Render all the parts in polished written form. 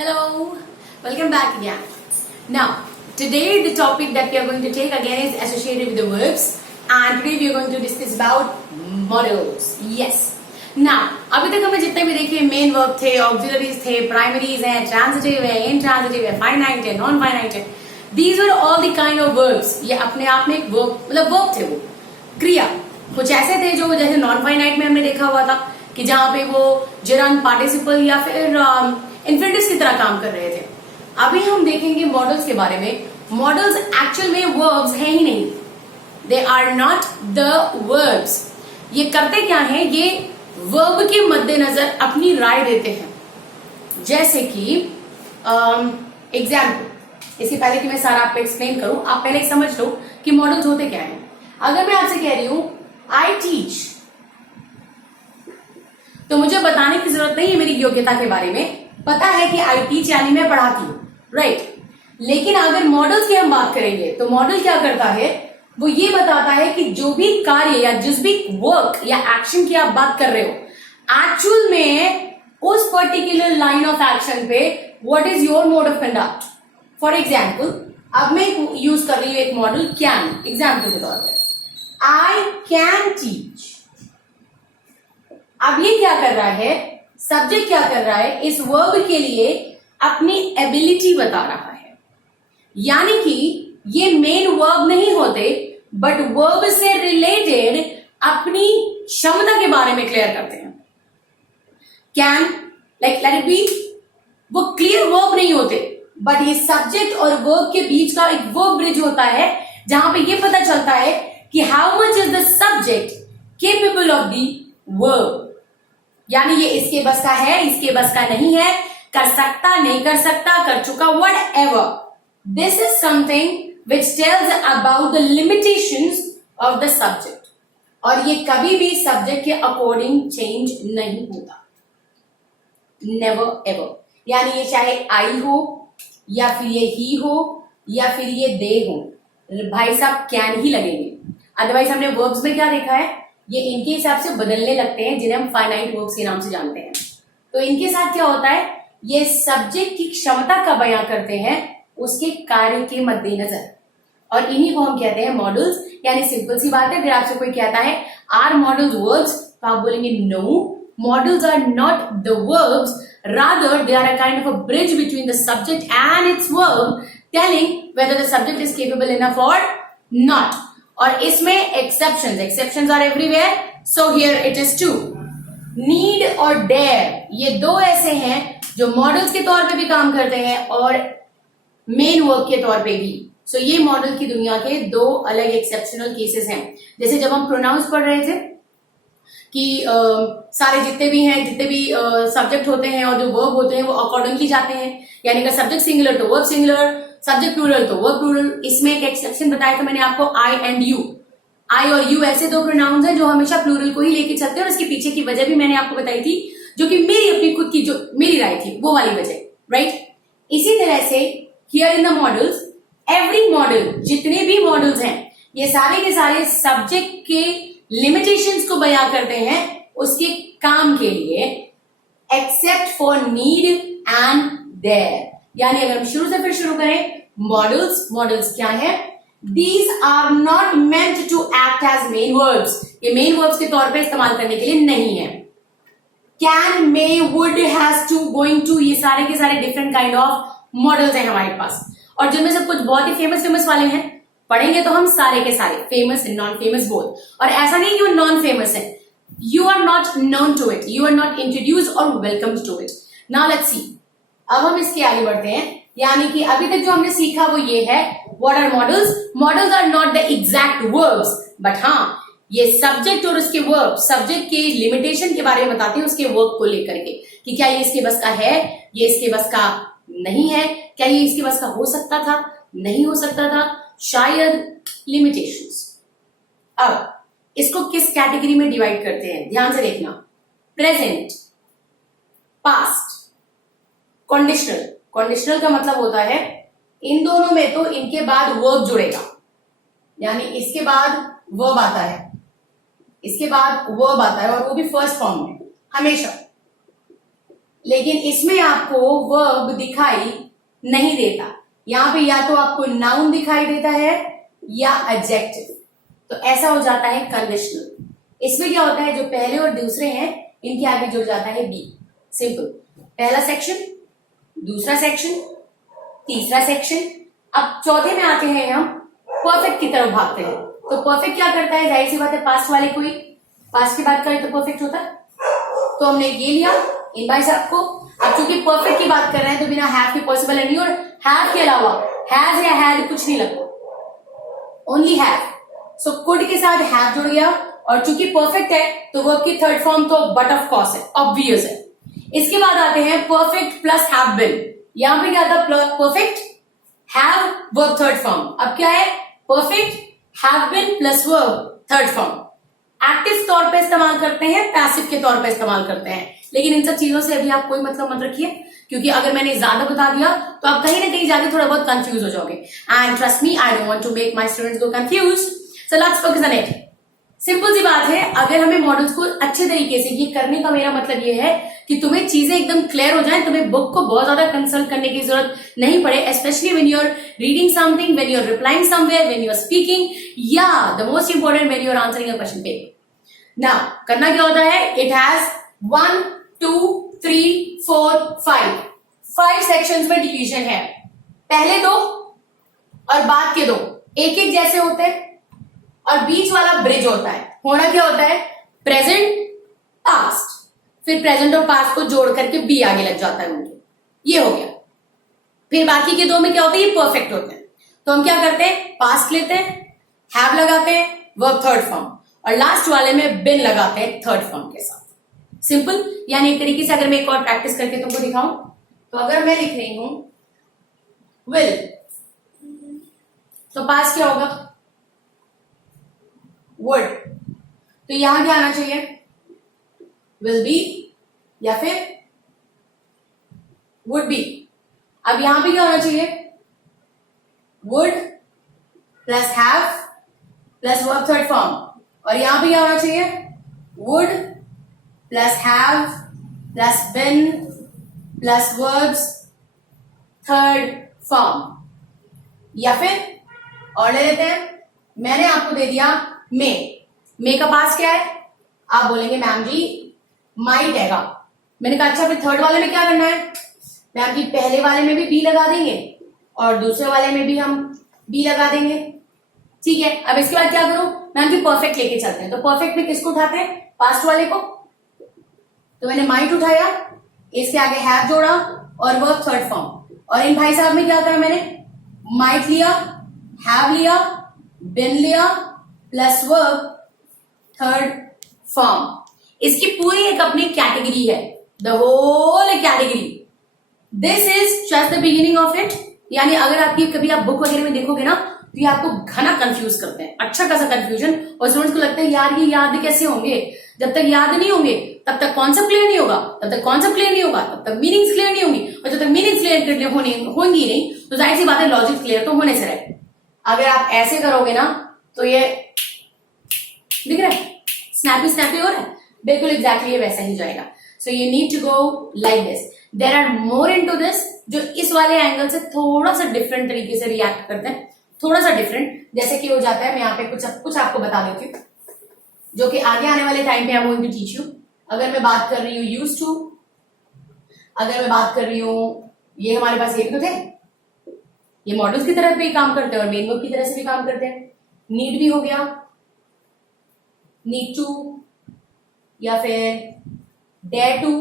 Hello, welcome back again. Now, today the topic that we are going to take again is associated with the verbs, and today we are going to discuss about modals. Yes. Now, अभी तक हमें जितने भी देखिए main verb थे, auxiliaries थे, primaries हैं, transitive है, इनट्रांजिटिव है, फाइनाइट है, नॉन फाइनाइट है. These were all the kind of verbs. ये अपने आप में एक वर्ब मतलब वर्ब थे, वो क्रिया. कुछ ऐसे थे जो जैसे नॉन फाइनाइट में हमने देखा हुआ था कि जहां पे वो जेरंड पार्टिसिपल या फिर इन्फिनिटिव्स की तरह काम कर रहे थे. अभी हम देखेंगे मॉडल्स के बारे में. मॉडल्स एक्चुअल में वर्ब्स हैं ही नहीं. They are not the verbs. ये करते क्या है, ये वर्ब के मद्देनजर अपनी राय देते हैं. जैसे कि एग्जाम्पल, इससे पहले कि मैं सारा आपको एक्सप्लेन करूं, आप पहले समझ लो कि मॉडल्स होते क्या हैं. अगर मैं आपसे कह रही हूं आई टीच, तो मुझे बताने की जरूरत नहीं है मेरी योग्यता के बारे में. पता है कि आई टीच यानी मैं पढ़ाती हूं, राइट. लेकिन अगर मॉडल्स की हम बात करेंगे तो मॉडल क्या करता है, वो ये बताता है कि जो भी कार्य या जिस भी वर्क या एक्शन की आप बात कर रहे हो, एक्चुअल में उस पर्टिकुलर लाइन ऑफ एक्शन पे what is your mode of conduct. For example, अब मैं यूज कर रही हूं एक मॉडल कैन, एग्जाम्पल के तौर पर. I can teach. अब ये क्या कर रहा है, सब्जेक्ट क्या कर रहा है, इस वर्ब के लिए अपनी एबिलिटी बता रहा है. यानी कि ये मेन वर्ब नहीं होते, बट वर्ब से रिलेटेड अपनी क्षमता के बारे में क्लियर करते हैं. Can, like let it be, वो क्लियर वर्ब नहीं होते, बट ये सब्जेक्ट और वर्ब के बीच का एक वर्ब ब्रिज होता है, जहां पे ये पता चलता है कि how much is the subject capable of the verb. यानी ये इसके बस का है, इसके बस का नहीं है, कर सकता, नहीं कर सकता, कर चुका, what ever. This is something which tells about the limitations of the subject. और ये कभी भी सब्जेक्ट के अकॉर्डिंग चेंज नहीं होता, नेवर एवर. यानी ये चाहे आई हो या फिर ये ही हो या फिर ये दे हो, भाई साहब कैन ही लगेंगे. अदरवाइज हमने वर्ब्स में क्या देखा है, ये इनके हिसाब से बदलने लगते हैं, जिन्हें हम फाइनाइट वर्ब्स के नाम से जानते हैं. तो इनके साथ क्या होता है, ये सब्जेक्ट की क्षमता का बयां करते हैं उसके कार्य के मद्देनजर, और इन्हीं को हम कहते हैं मॉडल्स. यानी सिंपल सी बात है, अगर आपसे कोई कहता है आर मॉडल्स वर्ब्स, तो आप बोलेंगे no, models are not the verbs, rather they are a kind of a bridge between the subject and its verb, telling whether the subject is capable enough or not. और इसमें exceptions are everywhere, so here it is too. Need और dare, ये दो ऐसे हैं जो models के तौर पे भी काम करते हैं और मेन वर्ब के तौर पे भी. सो ये मॉडल की दुनिया के दो अलग एक्सेप्शनल केसेस हैं. जैसे जब हम प्रोनाउंस पढ़ रहे थे कि सारे जितने भी सब्जेक्ट होते हैं और जो वर्ब होते हैं वो अकॉर्डिंगली जाते हैं. यानी अगर सब्जेक्ट सिंगुलर तो वर्ब सिंगुलर, सब्जेक्ट प्लूरल तो वर्ब प्लूरल. इसमें एक एक्सेप्शन बताया था मैंने आपको, आई एंड यू. आई और यू ऐसे दो प्रोनाउंस हैं जो हमेशा प्लूरल को ही लेके चलते हैं, और इसके पीछे की वजह भी मैंने आपको बताई थी, जो कि मेरी अपनी खुद की जो मेरी राय थी वो वाली वजह, राइट. इसी तरह से here in the models, every model, जितने भी मॉडल्स हैं, ये सारे के सारे सब्जेक्ट के लिमिटेशंस को बयां करते हैं उसके काम के लिए, except for need and dare. यानी अगर हम शुरू से फिर शुरू करें, मॉडल्स क्या है, these are not meant to act as main verbs. ये मेन वर्ब्स के तौर पे इस्तेमाल करने के लिए नहीं है. Can, may, would, has to, going to, ये सारे के सारे डिफरेंट काइंड ऑफ मॉडल्स हैं हमारे पास, और जिनमें से कुछ बहुत ही फेमस वाले हैं. पढ़ेंगे तो हम सारे के सारे famous and non famous both. और ऐसा नहीं कि वो नॉन फेमस है, you are not known to it, you are not introduce और welcome to it. Now let's see. अब हम इसके आगे बढ़ते हैं. यानी कि अभी तक जो हमने सीखा वो ये है, what are models. Models are not the exact verbs, but हाँ, ये सब्जेक्ट और उसके वर्ब, सब्जेक्ट के लिमिटेशन के बारे में बताते हैं उसके वर्ब को लेकर के, कि क्या ये इसके बस का है, ये इसके बस का नहीं है, क्या ये इसके बस का हो सकता था, नहीं हो सकता था, शायद, लिमिटेशंस. अब इसको किस कैटेगरी में डिवाइड करते हैं, ध्यान से देखना. Present, past, conditional. कंडीशनल का मतलब होता है इन दोनों में तो इनके बाद वर्ब जुड़ेगा, यानी इसके बाद वर्ब आता है, इसके बाद वर्ब आता है, और वो भी फर्स्ट फॉर्म में हमेशा. लेकिन इसमें आपको वर्ब दिखाई नहीं देता। यहां पे या तो आपको नाउन दिखाई देता है या एडजेक्टिव, तो ऐसा हो जाता है कंडीशनल। इसमें क्या होता है, जो पहले और दूसरे हैं इनके आगे जुड़ जाता है बी। सिंपल, पहला सेक्शन, दूसरा सेक्शन, तीसरा सेक्शन। अब चौथे में आते हैं हम परफेक्ट की तरफ भागते हैं। तो परफेक्ट क्या करता है, जाहिर सी बात है पास्ट वाले को ही, पास्ट की बात करें तो परफेक्ट होता है। तो हमने ये लिया इन भाई साहब को। अब चूंकि परफेक्ट की बात कर रहे हैं तो बिना हैव के पॉसिबल है नहीं, और हैव के अलावा हैज या हैड कुछ नहीं लगता, ओनली हैव। सो कुड के साथ हैव जुड़ गया, और चूंकि परफेक्ट है तो वर्ब की थर्ड फॉर्म तो बट ऑफ कोर्स है, ऑब्वियस है। इसके बाद आते हैं परफेक्ट प्लस हैव बीन। यहां पे क्या था, perfect have verb third form. अब क्या है, perfect have been plus verb third form. Active तौर पे इस्तेमाल करते हैं, पैसिव के तौर पे इस्तेमाल करते हैं, लेकिन इन सब चीजों से अभी आप कोई मतलब मत रखिए, क्योंकि अगर मैंने ज्यादा बता दिया तो आप कहीं ना कहीं जाके थोड़ा बहुत कंफ्यूज हो जाओगे। And trust me, I don't want to make my students go confuse, so let's focus on it. Simple सी बात है, अगर हमें मॉडल्स को अच्छे तरीके से, ये करने का मेरा मतलब ये है कि तुम्हें चीजें एकदम क्लियर हो जाए, तुम्हें बुक को बहुत ज्यादा कंसल्ट करने की जरूरत नहीं पड़े, specially when you are reading something, when you are replying somewhere, when you are speaking, या the most important when you are answering a question paper. Now करना क्या होता है, इट हैज 1 2 3 4 5 सेक्शंस में डिवीजन है। पहले दो और बाद के दो एक एक जैसे होते हैं, और बीच वाला ब्रिज होता है। होना क्या होता है, प्रेजेंट पास्ट, फिर प्रेजेंट और पास्ट को जोड़ करके बी आगे लग जाता है उनके, ये हो गया। फिर बाकी के दो में क्या होता है, ये परफेक्ट होते हैं। तो हम क्या करते हैं, पास्ट लेते हैं, हैव लगाते हैं, वर्ब थर्ड फॉर्म, और लास्ट वाले में बिन लगाते हैं थर्ड फॉर्म के साथ। सिंपल, यानी एक तरीके से अगर मैं एक और प्रैक्टिस करके तुमको दिखाऊं, तो अगर मैं लिख रही हूं विल, तो पास्ट क्या होगा, वुड। तो यहां क्या आना चाहिए, विल बी या फिर वुड बी। अब यहां पे क्या होना चाहिए, would plus have plus verb third form, और यहां पे क्या होना चाहिए, would plus have plus been plus verbs third form. या फिर और ले लेते हैं, मैंने आपको दे दिया मे का पास क्या है, आप बोलेंगे मैम जी माइट हैगा। मैंने कहा अच्छा, फिर थर्ड वाले में क्या करना है, मैम जी पहले वाले में भी बी लगा देंगे और दूसरे वाले में भी हम बी लगा देंगे, ठीक है। अब इसके बाद क्या करूं, मैम जी परफेक्ट लेके चलते हैं। तो परफेक्ट में किसको उठाते हैं, पास्ट वाले को। तो मैंने माइट उठाया, इसके आगे हैव जोड़ा और वर्ब थर्ड फॉर्म, और इन भाई साहब में क्या करा, मैंने माइट लिया, हैव लिया, बिन लिया प्लस वर्ब थर्ड फॉर्म। इसकी पूरी एक अपनी कैटेगरी है, the whole category. This is just the beginning of it. यानी अगर आपकी कभी आप बुक वगैरह में देखोगे ना, तो ये आपको घना कंफ्यूज करते हैं, अच्छा खासा कंफ्यूजन, और स्टूडेंट्स को लगता है यार ये याद कैसे होंगे। जब तक याद नहीं होंगे तब तक कॉन्सेप्ट क्लियर नहीं होगा, तब तक कॉन्सेप्ट क्लियर नहीं होगा तब तक मीनिंग्स क्लियर नहीं होंगी, और जब तक मीनिंग्स क्लियर होंगी नहीं तो जाहिर सी बात है लॉजिक क्लियर तो होने से रहे। अगर आप ऐसे करोगे ना तो ये दिख रहा है, स्नैपी हो रहा है, बिल्कुल एग्जैक्टली वैसा ही जाएगा। So you need to go like this. There are more into this, जो इस वाले एंगल से थोड़ा सा डिफरेंट तरीके से रिएक्ट करते हैं, थोड़ा सा डिफरेंट। जैसे कि हो जाता है, मैं यहाँ पे कुछ आपको बता देती हूँ, जो कि आगे आने वाले टाइम पे I am going to teach you. अगर मैं बात कर रही हूँ यूज्ड टू, अगर मैं बात कर रही हूँ, ये हमारे पास ये भी तो थे, ये मॉडल्स की तरफ भी काम करते हैं और मेन वर्ब की तरह से भी काम करते हैं। नीड भी हो गया, नीड टू या फिर डेयर टू।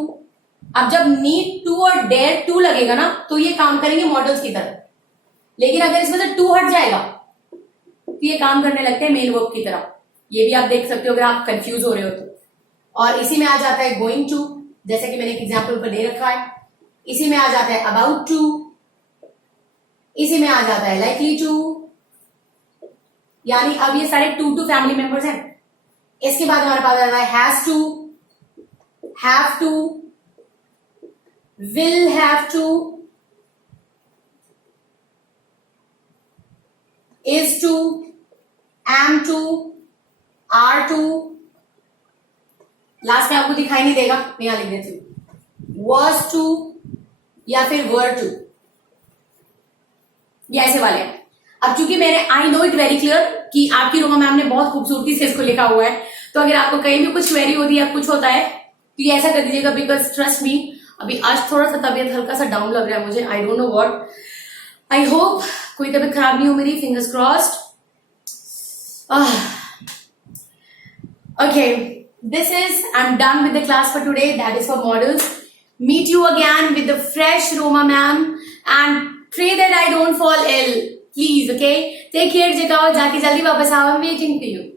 अब जब नीड टू और डेयर टू लगेगा ना तो ये काम करेंगे मॉडल्स की तरह, लेकिन अगर इसमें से टू हट जाएगा तो ये काम करने लगते हैं मेन वर्ब की तरह। ये भी आप देख सकते हो अगर आप कंफ्यूज हो रहे हो तो। और इसी में आ जाता है गोइंग टू, जैसे कि मैंने एक एग्जाम्पल ऊपर दे रखा है। इसी में आ जाता है अबाउट टू, इसी में आ जाता है लाइकली टू। यानी अब ये सारे टू फैमिली मेंबर्स हैं। इसके बाद हमारे पास आ जाता है has to, have to, will have to, is to, am to, are to. Last में आपको दिखाई नहीं देगा, मैं यहां लिख देती हूं, was to या फिर were to, ये ऐसे वाले हैं। अब चूंकि मैंने I know it very clear कि आपकी रोमा मैम ने बहुत खूबसूरती से इसको लिखा हुआ है, तो अगर आपको कहीं भी कुछ क्वेरी होती है, कुछ होता है, तो ये ऐसा कर दीजिएगा, बिकॉज ट्रस्ट मी अभी आज थोड़ा सा तबीयत हल्का सा डाउन लग रहा है मुझे, I don't know what. I hope कोई तबीयत खराब नहीं हो मेरी, fingers crossed. Okay, this is, I'm done with the class for today. That is for models. Meet you again with the fresh Roma ma'am and pray that I don't fall ill. Please, okay? Take care, Jekao. Jaki jaldi wapas aao. I'm waiting for you.